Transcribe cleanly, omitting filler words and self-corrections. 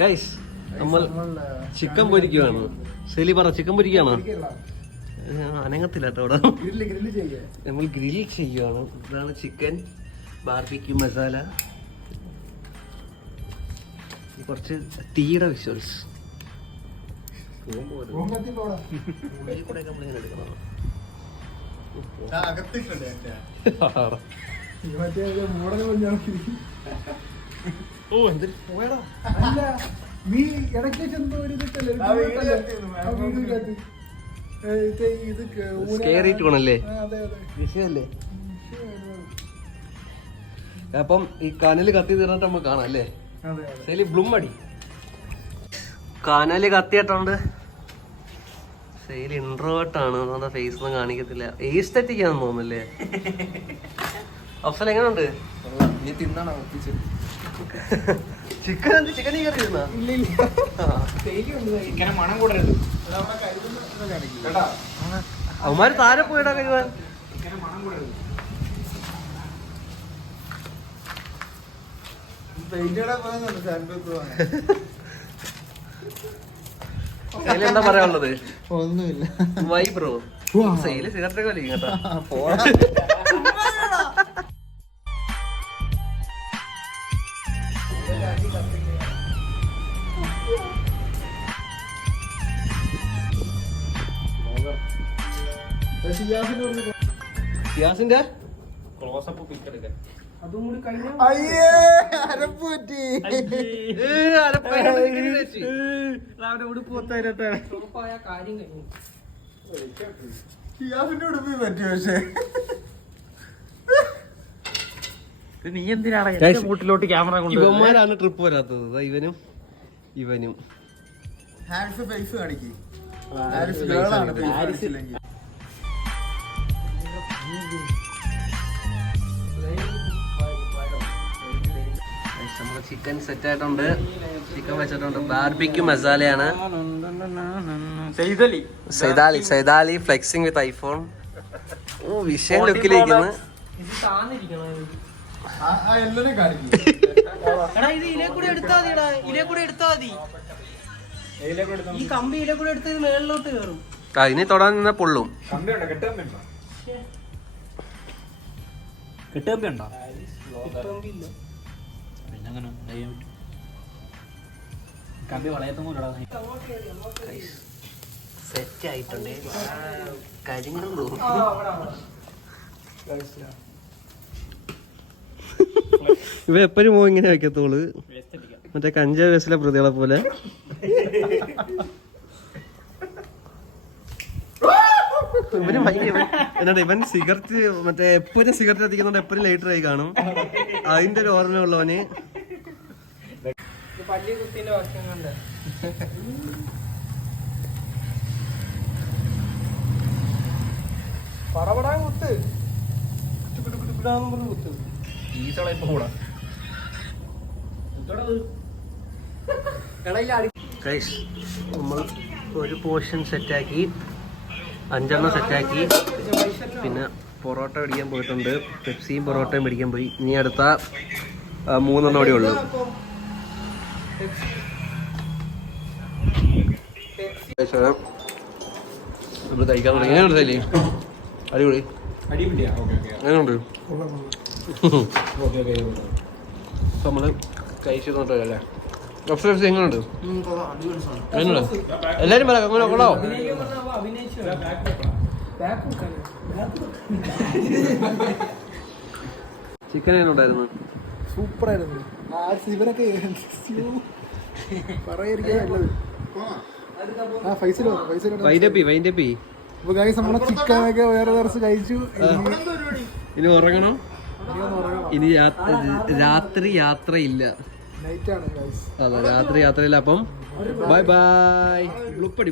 Guys നമ്മൾ chicken പൊരിക്കുകയാണ്. Silly പറ, chicken പൊരിക്കുകയാണോ? അനങ്ങത്തില്ല കേട്ടോ അവിടെ. നമ്മൾ ഗ്രിൽ ചെയ്യുകയാണ്. ഇതാണ് ചിക്കൻ ബാർബിക്യൂ മസാല. കുറച്ച് തീയുടെ വിഷ്വൽസ് നീ ഇടയ്ക്ക് കേറിയിട്ട് വിഷയല്ലേ? അപ്പം ഈ കനല് കത്തി തീർന്നിട്ട് നമുക്ക് കാണാം അല്ലേ? ശരി, ബ്ലൂം അടി. കനല് കത്തിയിട്ടുണ്ട്. ശൈലി ഇൻട്രോവേർട്ടാണ്, ഫേസ് ഒന്നും കാണിക്കത്തില്ല. എസ്തെറ്റിക് ആണെന്ന് തോന്നുന്നല്ലേ? അഫ്സൽ എങ്ങനെയുണ്ട്? നീ തിന്നാണോ ചിക്കൻ ചിക്കൻ കയറിയിരുന്ന മണം കൂടരുത്. അവന്മാര് താരെ പോയിടാ കഴിവാൻ. എന്താ പറയാനുള്ളത്? ഒന്നുമില്ല. വൈ ബ്രോ, സെയില് സിഗരറ്റ് ഒക്കെ വലിക്കും കേട്ടോ. സിയാസിന്റെ ക്ലോസപ്പ് പിക്ക് എടുക്കാൻ അതും കൂടി കഴിഞ്ഞു. നീ എന്തിനാണ് വീട്ടിലോട്ട് ക്യാമറ കൊണ്ട്? ഇവന്മാരാണ് ട്രിപ്പ് വരാത്തത്. ഇവനും ഇവനും നമ്മള് ചിക്കൻ സെറ്റ് ആയിട്ടുണ്ട്. ചിക്കൻ വെച്ചിട്ടുണ്ട്. ബാർബിക്യൂ മസാലയാണ്. സൈദാലി ഫ്ലെക്സിങ് വിത്ത് ഐഫോൺ. ഓ, വിഷയം ലുക്കിലിരിക്കുന്നു. ഇനി തൊടാൻ നിന്ന പൊള്ളും. സെറ്റ് ആയിട്ടുണ്ട്. കരിഞ്ഞു ഇവ എപ്പോഴും പോ ഇങ്ങനെ വെക്കത്തോള്. മറ്റേ കഞ്ചാവ് കേസിലെ പ്രതികളെ പോലെ. എന്നിട്ട് ഇവൻ സിഗരറ്റ് മറ്റേ എപ്പോഴും സിഗരറ്റ് എത്തിക്കുന്നുണ്ട്. എപ്പോഴും ലൈറ്റർ ആയി കാണും. അതിന്റെ ഒരു ഓർമ്മയുള്ളവന് നമ്മൾ ഒരു പോർഷൻ സെറ്റാക്കി, 5 എണ്ണം സെറ്റാക്കി. പിന്നെ പൊറോട്ട മേടിക്കാൻ പോയിട്ടുണ്ട്. പെപ്സിയും പൊറോട്ടയും മേടിക്കാൻ പോയി. ഇനി അടുത്ത 3 എണ്ണം കൂടെ ഉള്ളു. നമ്മൾ കഴിക്കാൻ തുടങ്ങി. എങ്ങനെയുണ്ട് ശൈലി? അടിപൊളി. എങ്ങനെയുണ്ട്? നമ്മള് കഴിച്ചു നോട്ടല്ലേ? എങ്ങനെയുണ്ട്? എല്ലാരും പറയാം. അങ്ങനെ കൊള്ളാവോ? ചിക്കൻ എങ്ങനെയുണ്ടായിരുന്നു? സൂപ്പറായിരുന്നു. ഇവരൊക്കെ വൈൻഡപ്പി. അപ്പൊ ഗൈസ് നമ്മളെ ചിക്കനൊക്കെ വേറെ ദിവസം കഴിച്ചു. ഇനി ഉറങ്ങണം. ഇനി രാത്രി യാത്രയില്ല. നൈറ്റാണ് ഗൈസ്. അതെ, രാത്രി യാത്രയില്ല. അപ്പം ബൈ ബൈ. ബ്ലുപ്പടി.